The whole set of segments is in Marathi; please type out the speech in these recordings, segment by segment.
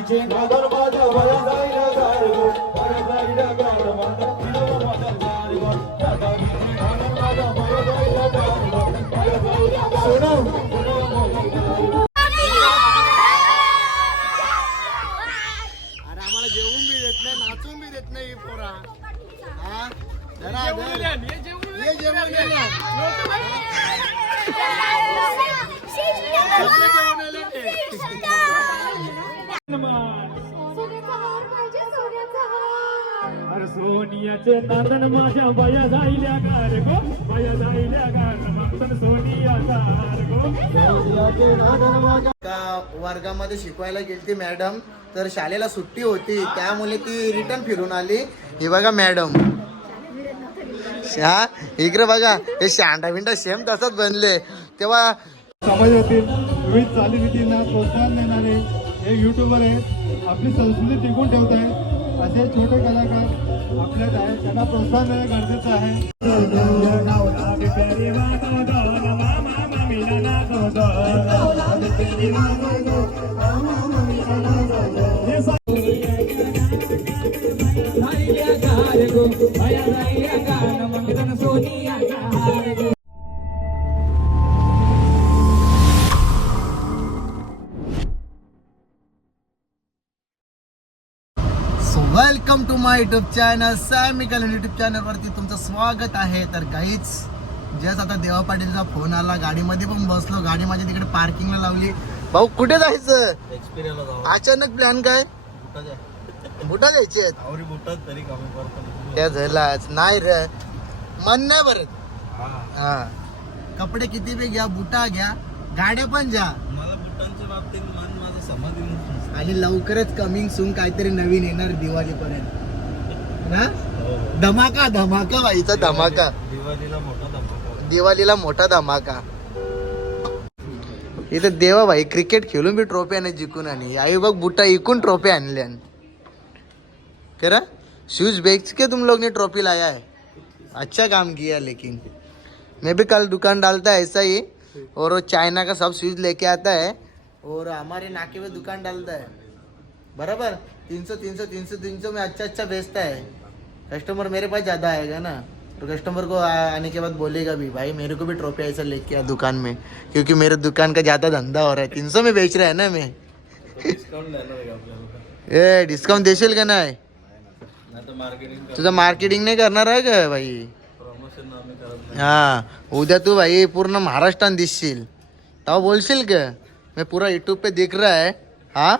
DJ Nagar अरे सोनियाचे नांदन माझ्या वया जाईल्या गार गो. गार नांदन सोनियाचा हार गो. सोनियाचे नांदन माझ्या का वर्गामध्ये शिकवायला गेलती मॅडम तर शाळेला सुट्टी होती त्यामुळे ती रिटर्न फिरून आली. ही बघा मॅडम. हा इकडे बघा हे शांडा बिंडा सेम तसंच बनले. तेव्हा समाजातील विविध चालीरीतींना प्रोत्साहन देणारे हे युट्यूबर आहेत. आपली संस्कृति टिकन ठेवत आहेत असे छोटे कलाकार आपल्यात आहेत प्रोत्साहन देणं गरजेचं आहे. माय युट्यूब चॅनल सॅमिकल युट्यूब चॅनलवरती तुमचं स्वागत आहे. तर काहीच जस्ट आता देवा पाटीलचा फोन आला गाडीमध्ये पण बसलो गाडी माझ्या तिकडे पार्किंगला लावली. भाऊ कुठे जायचं? अचानक प्लॅन काय? बुटा जायचे त्या झालाच. नाही रे. मन नाही भरत हा. कपडे किती बी घ्या बुटा घ्या गाड्या पण घ्या. मला बुटांच्या बाबतीत मन माझं समाधी. आणि लवकरच कमिंग सून काहीतरी नवीन येणार दिवाळीपर्यंत. ना? धमाका धमाका व्हायचा धमाका. दिवाळीला मोठा धमाका. दिवाळीला मोठा धमाका. इथे देवा भाई क्रिकेट खेळून बी ट्रॉफी आणि जिंकून आणि. आई बघ बुटा इकून ट्रॉफी आणल्या करा? शूज बेच के तुम लोग ने ट्रॉफी लाया है. अच्छा काम किया लेकिन. मैं भी कल दुकान डालता है ऐसा ही. और वो चाइना का सब शूज लेके आता है. और हमारे नाके में दुकान डालता है. बराबर? तीन सौ तीन सौ तीन सौ तीन सौ में अच्छा अच्छा बेचता है। कस्टमर मेरे पास ज़्यादा आएगा ना। तो कस्टमर को आने के बाद बोलेगा भी भाई मेरे को भी ट्रॉफी ऐसा लेके आ दुकान में क्योंकि मेरे दुकान का ज़्यादा धंधा हो रहा है। तीन सौ में बेच रहा है ना मैं? ए डिस्काउंट देशील का नाही नाही तर मार्केटिंग तुझं मार्केटिंग नाही करणार आहे का भाई। हा। उद्या तू भाई पूर्ण महाराष्ट्रात दिसशील। तेव्हा बोलशील का मैं पूरा यूट्यूब पे दिख रहा है। हा?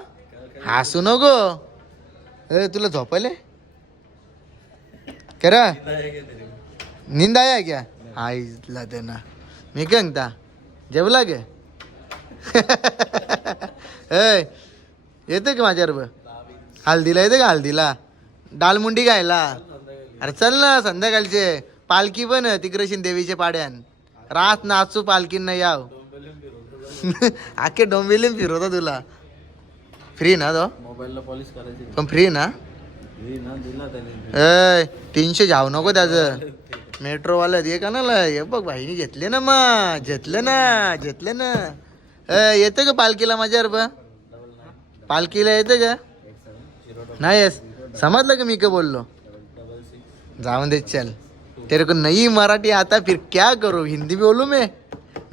हसू नको. ए तुला झोपले? करा. निंद आया क्या? आईला त्यांना. मी काय म्हणता? जेवला गे येतं का माझ्यावर हल्दीला येते का हल्दीला डालमुंडी खायला. अरे चल ना संध्याकाळचे. पालखी पण तिकडे देवीचे पाड्यान. रात नाचू पालखींना याव. आखे डोंबिलीन फिरवता तुला. फ्री ना तो? मोबाईलला पॉलिश करायची. पण फ्री ना? ना दिला त्याने. ए तीनशे जाऊ नको त्याचं. मेट्रोवाला हे का ना लय? हे बघ भाईने घेतले ना मग घेतले ना घेतले ना. ए येते का पालखीला माझ्यावर बा? पालखीला येते का? नाही येस समजलं का मी का बोललो? जाऊन दे चल. तेरे को नई मराठी आता फिर क्या करो? हिंदी बोलूं मैं?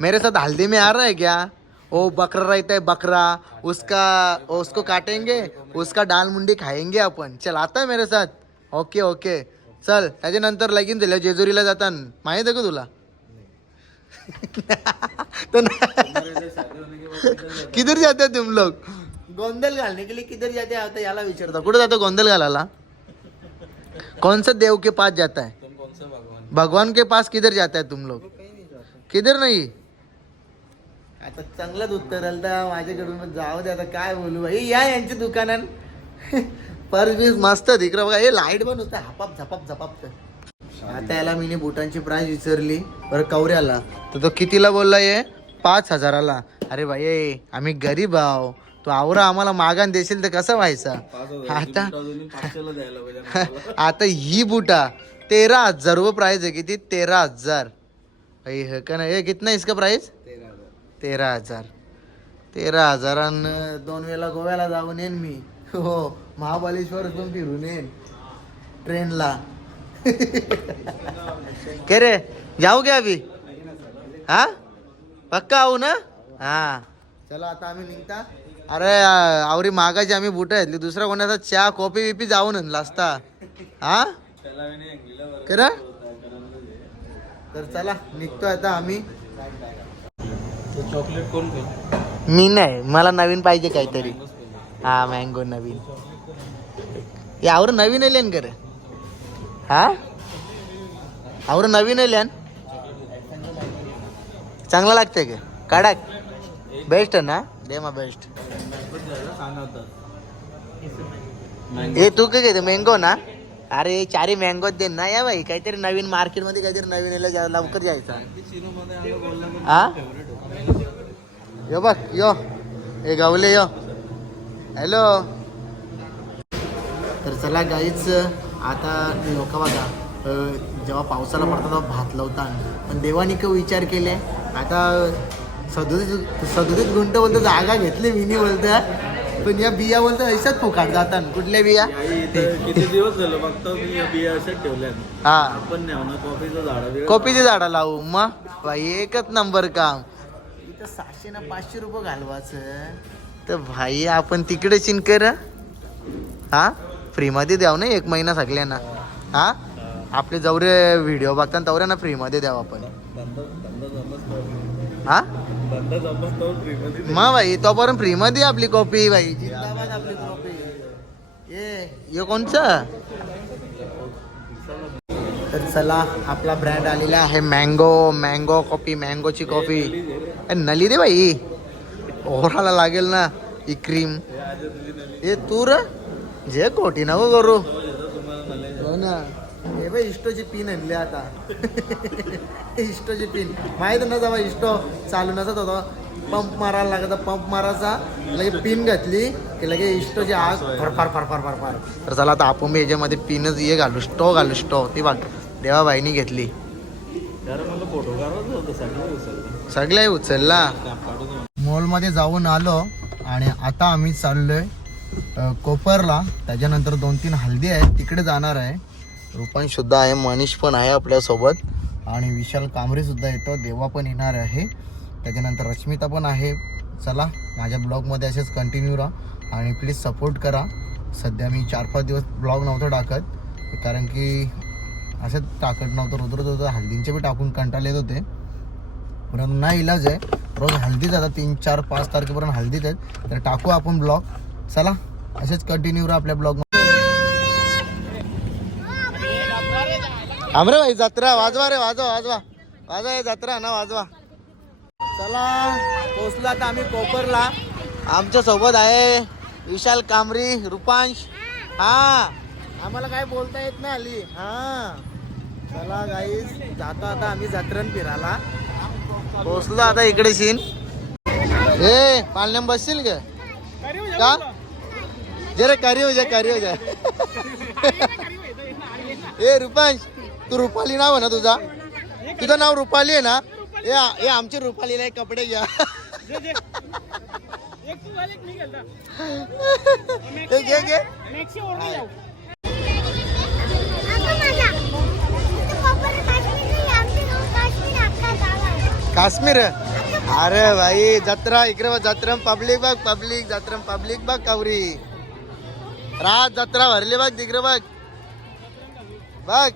मेरे साथ हल्दी में आ रहा है क्या? ओ बकरा रहता है बकरा. उसका उसको काटेंगे उसका डाल मुंडी खाएंगे अपन चल आता है मेरे साथ. Okay okay. चल त्याच्यानंतर लगीन झालं जेजुरीला जाताना. माहीत आहे का तुला? किधर जाते हो तुम लोग? गोंदल घालने के लिए किधर जाते हैं आता याला विचारता. कुठे जातो गोंदल घालायला? कौन सा देव के पास जाता है? तुम कोणचं भगवान? भगवान के पास किधर जाता है तुम लोग? किधर नाही? आता चांगलंच उत्तर आलं तर माझ्याकडून जाऊ दे आता काय बोलू भाई या यांच्या दुकानात. पर्स बीस मस्त तिकडं बघा हे लाइट पण होतं हपाप झपाप झपाप आता याला मी बुटांची प्राइस विचारली बरं कवऱ्याला तर तो कितीला बोलला ये पाच हजाराला. अरे भाई आम्ही गरीब आहो. तू आवरा आम्हाला मागान देशील तर कसं व्हायचा? आता. आता ही बुटा तेरह हजार रुपये प्राइस है किती? तेरह हजार. भाई है का नाही? हे कितना इसका प्राइस तेरा हजार. तेरा हजारानं दोन वेळा गोव्याला जाऊन येईन मी. हो महाबळेश्वर पण फिरून येईन. ट्रेनला. के रे जाऊ घ्या अभी हा? पक्का आऊ ना? हा. चला आता आम्ही निघता. अरे आवरी मागाची आम्ही बुट घेतली. दुसरा कोणाचा चहा कॉफी बिपी जाऊन लासता. हा? करा. तर चला निघतोय आता आम्ही. चॉकलेट कोण खाईल? मी नाही. मला नवीन पाहिजे काहीतरी. हा मँगो नवीन. यावर नवीन येल्यान कर हा? आवर नवीन येल्यान चांगला लागतंय का? काढाक बेस्ट ना? दे मा बेस्ट हे तू काय घेते? मँगो ना? अरे चारी मँगो दे ना या बाई. काहीतरी नवीन मार्केटमध्ये काहीतरी नवीन यायला लवकर जायचं. हा यो बघ यो. हे गावले यो. हॅलो तर चला गाईच आता लोक बघा. जेव्हा पावसाला पडतात तेव्हा भात लावतात. पण देवानी का विचार केले. आता सदोतीस सदोतीस गुंट बोलतो जागा घेतली मिनी बोलतं पण या बिया बोलतो ऐसाच फुकाट जातात. कुठल्या बिया? किती दिवस झालं? बघतो मी या बिया अशाच ठेवल्या. हा. आपण नाही ना कॉफीचं झाड कॉफीची झाडं लावू. मग? बाई एकच नंबर काम. इथं सहाशे ना पाचशे रुपये घालवायचं तर भाई आपण तिकडे चिनकर हा? फ्रीमध्ये द्याव ना एक महिना सगळ्यांना. हा? आपले जवरे व्हिडिओ बघताना तेवढ्या ना फ्रीमध्ये द्यावं आपण. हा? धंदा जमत तो फ्रीमध्ये मग भाई तोपर्यंत फ्रीमध्ये आपली कॉपी भाई. जिंदाबाद आपली कॉपी. ये ये कोणचं? तर चला आपला ब्रँड आलेला आहे मँगो मँगो कॉफी मँगोची कॉफी ए, नली दे बाई ओराला लागेल ना ही क्रीम हे तू र जे कोटी नको करू. हो ना. हे बाई इष्टोची पिन आणली आता. इष्टोची पिन माहीत ना जेव्हा इष्टो चालू नसत होता. पंप मारायला लागत पंप मारायचा. लगे पिन घातली की लगे इष्टोची आग फरफार फरफार फरफार तर चला आता आपण बी याच्यामध्ये पिनच हे घालू स्टो घालू स्टो. ती बघ देवाबाईनी घेतली. सगळं उचललं. मॉलमध्ये जाऊन आलो आणि आता आम्ही चाललोय कोपरला. त्याच्यानंतर दोन तीन हल्दी आहेत तिकडे जाणार आहे. रुपन सुद्धा आहे मनीष पण आहे आपल्यासोबत. आणि विशाल कांबरे सुद्धा येतो देवा पण येणार आहे. त्याच्यानंतर रश्मिता पण आहे. चला माझ्या ब्लॉगमध्ये असेच कंटिन्यू राहा. आणि प्लीज सपोर्ट करा. सध्या मी चार पाच दिवस ब्लॉग नव्हतो टाकत. कारण की असंच टाकत नव्हतं. रोज रोज होतं. हल्दींचे बी टाकून कंटाळ येत होते. परंतु ना इलाज आहे. रोज हल्दीच आता तीन चार पाच तारखेपर्यंत हल्दीच आहेत. तर टाकू आपण ब्लॉग. चला असेच कंटिन्यू राहा आपल्या ब्लॉग आमरे भाई जत्रा वाजवा रे वाजवा वाजवा. वाजवा हे जत्रा ना वाजवा. चला पोचला आता आम्ही कोपरला. आमच्यासोबत आहे विशाल कांबरी रुपांश. हा आम्हाला काय बोलता येत नाही आली. हा. चला गाई जातो आता आम्ही जत्रण फिरायला. पोचलो आता इकडे सीन ए पालण्याम बसशील का का? जे रे करी हो जा करी हो जा. ए रुपांश. तू रुपाली नाव आहे ना तुझा? तुझं नाव रुपाली आहे ना? ए आमची रुपालीला एक कपडे घ्या. घे घे. काश्मीर. अरे भाई जत्रा इकडे बघ पब्लिक बघ पब्लिक जत्रम पब्लिक बघ कवरी. रात जत्रा भरली बघ तिकडे बघ. बघ.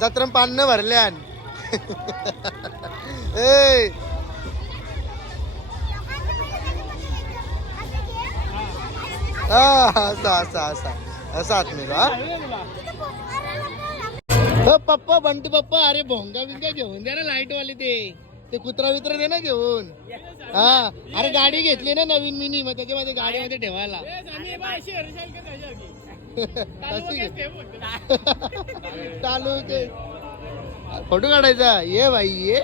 जत्रम पान भरल्यान. ए असा असा असा. असा का हो? पप्पा बंटी पप्पा अरे भोंगा बिंगा घेऊन द्या ना लाइट वाले ते. ते कुत्रा वित्रा दे ना घेऊन. हा अरे गाडी घेतली ना नवीन मिनी मग त्याच्यामध्ये गाडीमध्ये ठेवायला. तशी घे. चालू ते फोटो काढायचा ये भाई ये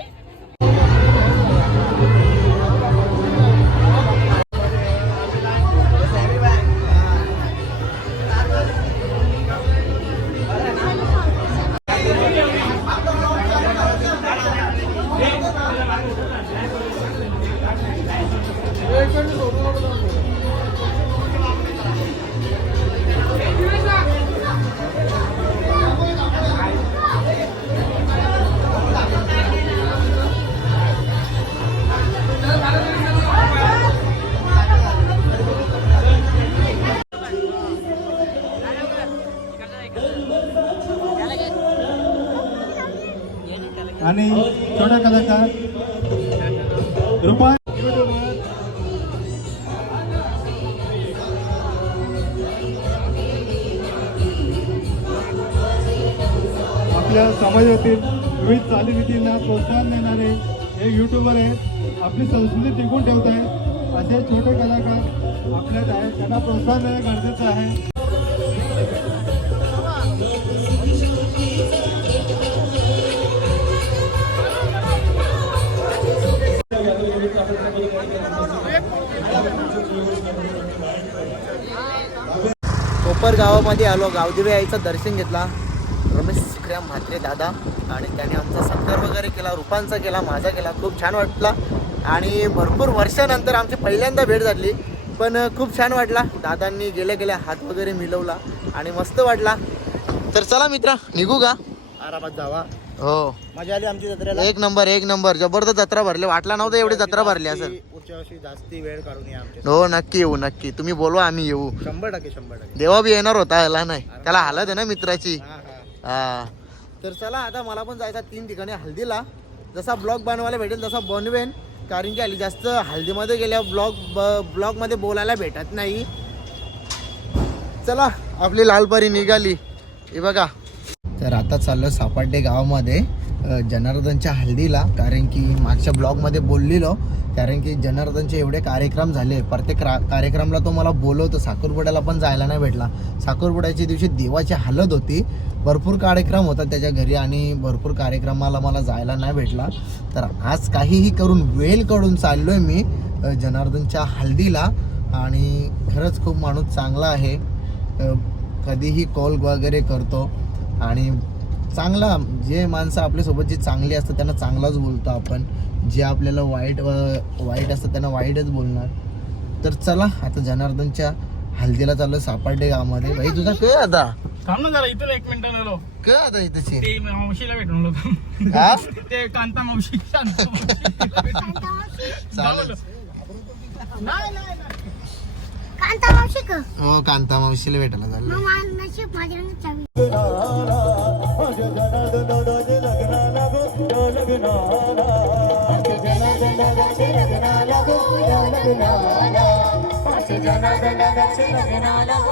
प्रोत्साहन गरजेचं आहे. कोपर गावामध्ये आलो गावदेवी आईचं दर्शन घेतला. रमेश सुखराम म्हात्रे दादा आणि त्याने आमचा सत्कार वगैरे केला रूपांचा केला माझा केला खूप छान वाटला. आणि भरपूर वर्षानंतर आमची पहिल्यांदा भेट झाली. पण खूप छान वाटला. दादांनी गेल्या गेल्या हात वगैरे मिळवला आणि मस्त वाटला. तर चला मित्रा निघू का? आरामात जावा. हो. मजा आली आमची जत्रेला. एक नंबर एक नंबर. जबरदस्त जत्रा भरली. वाटला नव्हतं एवढी जत्रा भरली असेल. पुढच्या वर्षी जास्ती वेळ काढून या आमच्या हो नक्की येऊ नक्की. तुम्ही बोलवा आम्ही येऊ. शंभर टक्के शंभर टक्के. देवा बी येणार होता याला नाही. त्याला हालत आहे ना मित्राची. हा हा. हा. तर चला आता मला पण जायचं तीन ठिकाणी. हल्दीला. जसा ब्लॉग बनवायला भेटेल तसा बनवेन. कारण की जास्त हल्दीमध्ये गेल्या ब्लॉग ब ब्लॉगमध्ये बोलायला भेटत नाही. चला आपली लालपरी निघाली. हे बघा. तर आता चाललो सापाटे गावामध्ये जनार्दनच्या हल्दीला कारण की मागच्या ब्लॉगमध्ये बोललेलो. कारण की जनार्दनचे एवढे कार्यक्रम झाले. प्रत्येक रा कार्यक्रमला तो मला बोलवतो. साखरपुड्याला पण जायला नाही भेटला. साखरपुड्याच्या दिवशी देवाची हालत होती. भरपूर कार्यक्रम होता त्याच्या घरी आणि भरपूर कार्यक्रमाला मला जायला नाही भेटला. तर आज काहीही करून वेळ काढून आहे मी जनार्दनच्या हल्दीला. आणि खरंच खूप माणूस चांगला आहे. कधीही कॉल वगैरे करतो. आणि चांगला जे माणसं आपल्यासोबत जी चांगली असतात त्यांना चांगलाच बोलतो आपण. जे आपल्याला वाईट व- वाईट असतात त्यांना वाईटच बोलणार. तर चला आता जनार्दनच्या हल्दीला चाललो सापाटे गावामध्ये. भाई तुझा क आता. थांब ना जरा इथं एक मिनिट आलो आता इथेची ते मावशीला भेटून होतो हा? ते कांता मावशी शांता मावशी. चालेल. नाही नाही नाही. कांता मावशी का? हो कांता मावशीला भेटायला चाललो मग मा- नशीब माझ्या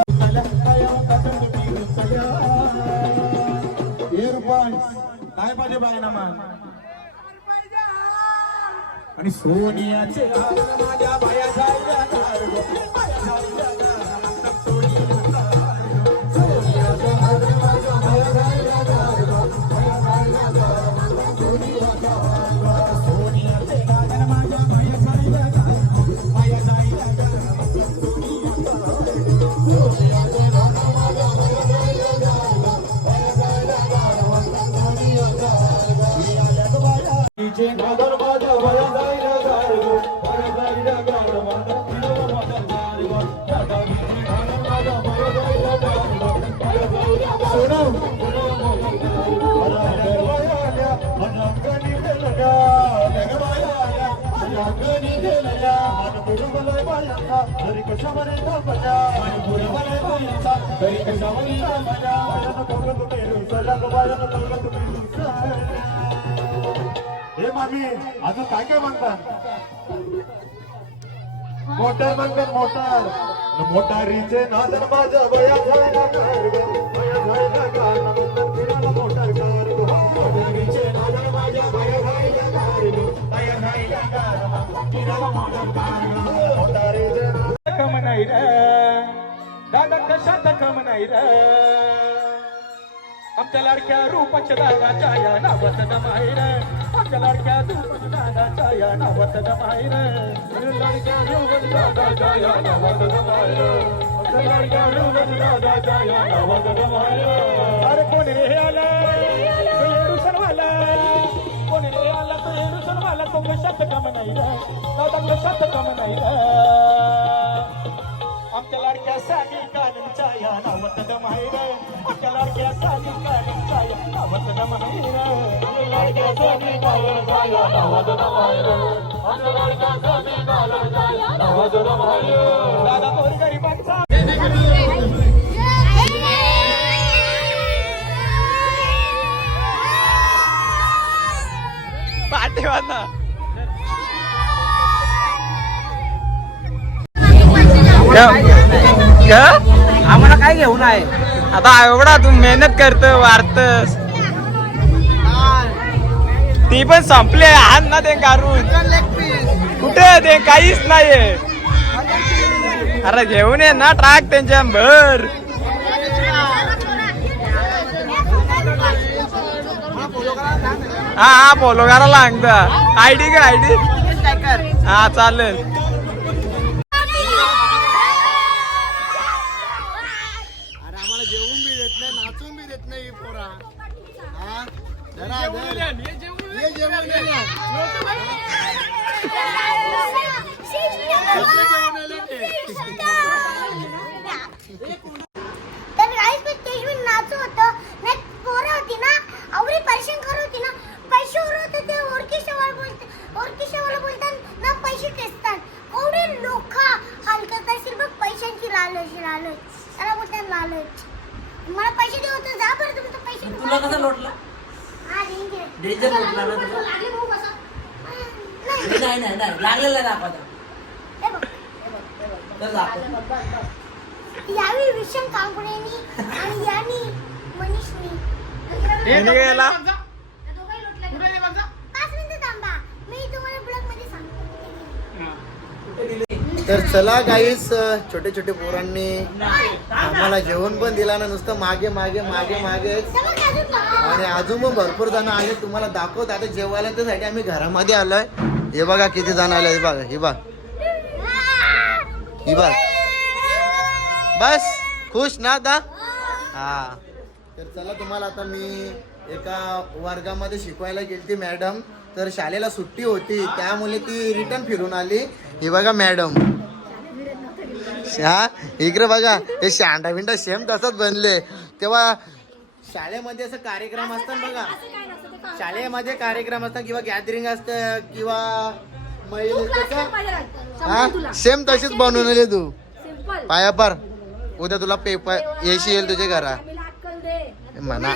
काय पाहिजे बायना मान आणि सोनियाचे माझ्या बाया जायला तरी कशामध्ये तरी कशामध्ये तुम्ही तुम्ही हे मामी अजून काय काय म्हणतात? मोटर म्हणतात मोटार. मोटारीचे नादन माझ्या बया झाला म्हणतात मोटार मोटारीचे नादर माझ्या बया झाला मोटार नाही रे. दादा कशात कम नाही रे? आमच्या लाडक्या रूपाच्या दादाच्या या नावात दमाईर आमच्या लाडक्या रूपाच्या दादाच्या या नावात दमाईर लाडक्या रूपाच्या दादाच्या या नावात दमाईर आमच्या लाडक्या रूपाच्या दादाच्या या नावात दमाईर अरे कोणी रे आला? तो येडू सर्वाला कोणी रे आला? तो येडू सर्वाला तो कशात काम नाही रे? दादा कशात काम नाही रे? आमच्या लाडक्या कालच्या या नावत आमच्या लाडक्या कालच्या या नावत आमच्या लाडक्या कालच्या या नावत आमच्या लाडक्या कालच्या या नावत दादा पाठीवाना आम्हाला काय घेऊन आहे? आता एवढा तू मेहनत करत वारतस ती पण संपले आण ना ते काढून. कुठे ते? काहीच नाहीये. अरे घेऊन ये ना ट्राक त्यांच्या भर हा हा फॉलो करायला सांगता आयडी का आयडी हा चालेल. मला पैसे देऊ होते जा बरं तुमचं पैसे तुला कसं लोटला? डेंजर. लोटला ना तुला? नाही. नाही नाही लागलेलं आहे हे बघ. तर दाखव यावेळी विषम कांकुडेनी आणि यांनी मनीषनी कोणी तर चला गाईस छोटे छोटे पोरांनी आम्हाला जेवण पण दिला ना नुसतं मागे मागे मागे मागेच आणि अजून पण भरपूर जण आले. तुम्हाला दाखवत आता जेवायला त्यासाठी आम्ही घरामध्ये आलोय. हे बघा किती जण आले हे बघा हे बघ. ही बघ. बस खुश ना दा हा. तर चला तुम्हाला आता मी एका वर्गामध्ये शिकवायला गेली ती मॅडम तर शाळेला सुट्टी होती त्यामुळे ती रिटर्न फिरून आली. ही बघा मॅडम हा इकडे बघा हे शांडा बिंडा सेम तसंच बनले. तेव्हा शाळेमध्ये असं कार्यक्रम असतात बघा. शाळेमध्ये कार्यक्रम असतात किंवा गॅदरिंग असतं किंवा हा? सेम तशीच बनवून आले तू. पाया पर. उद्या तुला पेपर येशी येईल तुझ्या घरा म्हणा.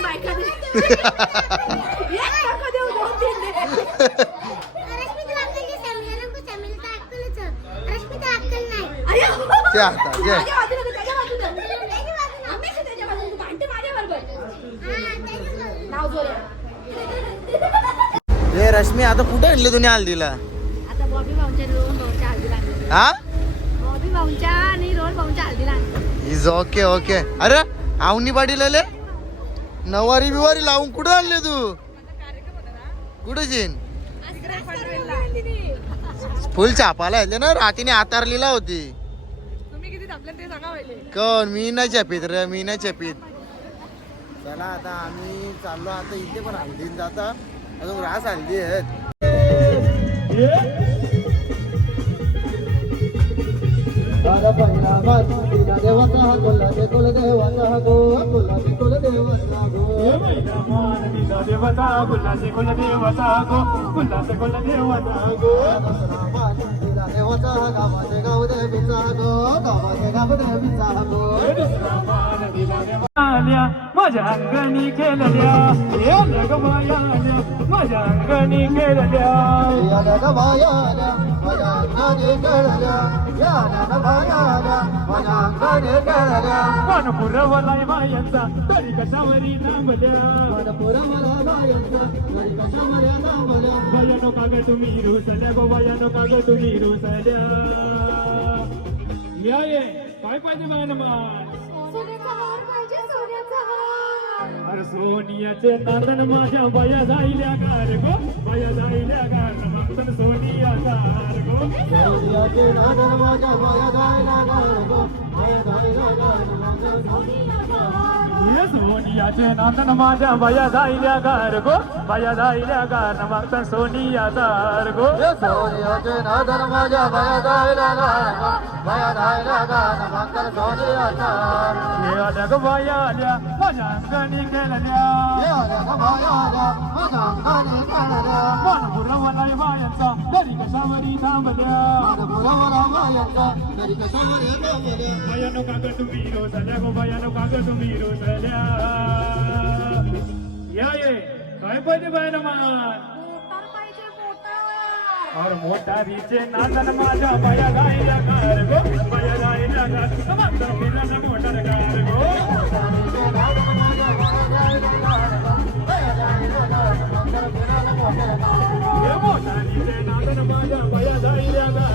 नाही ते आता जे त्याच्या बाजूला. हा, त्याच्या बाजूला. हे रश्मी आता कुठे आणली तुम्ही हल्दीला. हा. इज ओके ओके अरे आवनी पाडी लले नवारी बिवारी लावून कुठं आणले तू? कुठे जीन फुल छापाला ना रातीने आतारलीला होती. कोण? मी नाही छापीत रे मी नाही छापीत चला आता आम्ही चाललो आता इथे पण हल्दीन जाता. अजून रास हल्दी आहेत. दादा पहिला वाजून दिला देवाचा गावाचे गाव देवीचा गो गावाचे गाव. देवीचा गो माझ्या अंगणी केलेल्या या आल्या माझ्या अंगणी केलेल्या या ग बायाला माझ्या अंगाने कळल्या या बायाला माझ्या अंगाने कळल्या मन पुरवलाय मायांचा तरी कशावरी थांबल्या थांबल्या काग तुम्ही रुसल्या गो वयानो काग तुम्ही रुसल्या या ये काय पाहिजे बाय मान हार अरे सोनियाचे नांदन माझ्या बाया जाईल्या गार गो बाया जाईल्या गार नांदन सोनिया गार गो सोनियाचे नादन माझ्या बाया जायला गार गो बाया जायला गार माझ्या सोनिया ये सोनियाचे नांदन माझ्या बाया जाईल्या गार गो बाया जाईल्या गार नांदन सोनिया गार गो सोनियाचे नादन माझ्या बाया जायला गार गो बाया जायला गार माझ्या सोनियाचा ये आल्या ग बाया आल्या माझ्या अंगणी केलेल्या या ग बायाला माझ्या अंगाने कळल्या मन पुरवलाय मायांचा तरी कशावरी थांबल्या मनपुरा मला बायांचा घरी कशा मर्या थांबल्या बायानो काग तुम्ही रोसल्या गो बायानो काग तुम्ही रोसल्या या. ये काय पाहिजे बायना मान मोटार पाहिजे मोटार और मोटारीचे नांदन माझ्या बाया गायल्या गार गो. बाया गायल्या गार मात्र पिलाला मोटार गार गो हे मोटारीचे नांदन माझ्या बाया गायल्या गार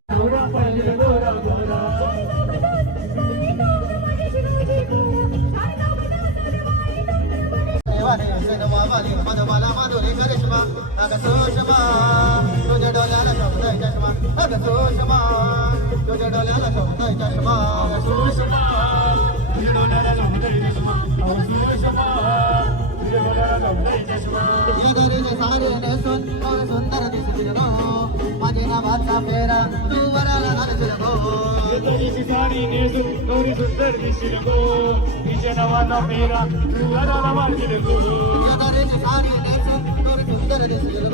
चष्मा या घरीचे सारे नेसून फार सुंदर दिसतील गो माझे नावाचा फेरा तू वराला घालशील गो साडी नेसू गौरी सुंदर दिसतील गो तिच्या नावाचा फेरा तू घराला मारतील गो या घरीचे सारे नेसून फार सुंदर दिसतील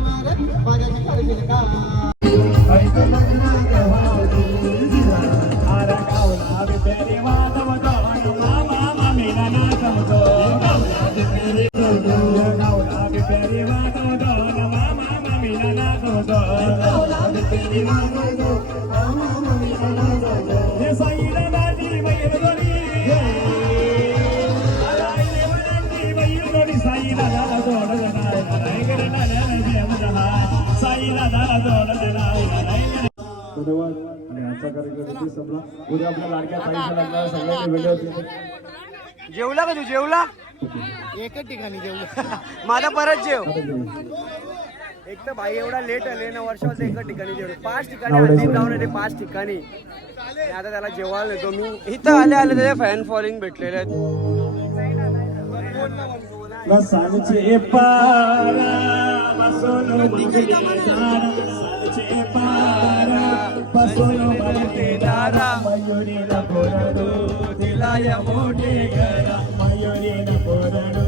धन्यवाद. आणि आजचा कार्यक्रम इथे संपला. उद्या आपल्या लाडक्या ताईच्या लग्नाला सगळ्यांनी वेगळे होते जेवला का तू? जेवला? एकच ठिकाणी जेवलं. माझा परत जेव. एक तर भाई एवढा लेट आले ना वर्षाचं एका ठिकाणी जेवले. पाच ठिकाणी अंतिम जाऊन आले पाच ठिकाणी. आता त्याला जेवायला येतो मी. इथं आले आले त्याचे फॅन फॉलोइंग भेटलेले आहेत. रसालचे पारा बसून मागले दारा रसालचे पारा बसून मागले दारा मयुरीला पोरडू दिलाय मोठे घरा मयुरीला पोरडू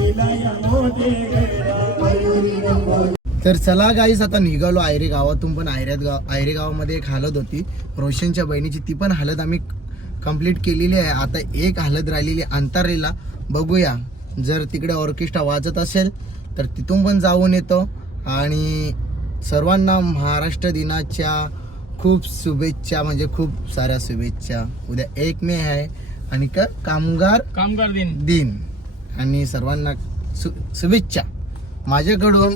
दिलाय मोठे घरा मयुरीला पोरडू. तर चला गाईस आता निघालो आयरे गावातून पण. आयऱ्यात गाव आयरे गावामध्ये एक हालत होती. रोशनच्या बहिणीची ती पण हालत आम्ही कंप्लीट केलेली आहे. आता एक हालत राहिलेली अंतरलेला बघूया. जर तिकडे ऑर्केस्ट्रा वाजत असेल तर तिथून पण जाऊन येतो. आणि सर्वांना महाराष्ट्र दिनाच्या खूप शुभेच्छा म्हणजे खूप साऱ्या शुभेच्छा. उद्या एक मे आहे आणि का कामगार कामगार दिन. दिन. आणि सर्वांना शु शुभेच्छा. माझ्याकडून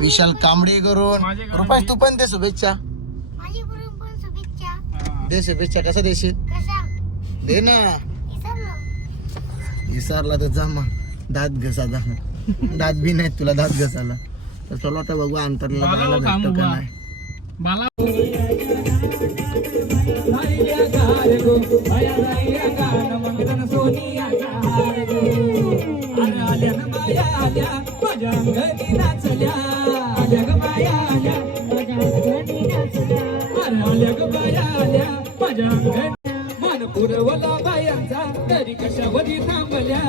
विशाल कांबडी करून रुपास तू पण दे शुभेच्छा. माझ्याकडून पण शुभेच्छा. दे शुभेच्छा. कसं देशील? दे ना. विसरलो. तर जा मग. दात घसाचा दात बी नाहीत तुला दात घसाला तर चला आता बघू अंतरला जायला भेटतो का नाही. पुरवला बायांचा तरी कशावरी थांबल्या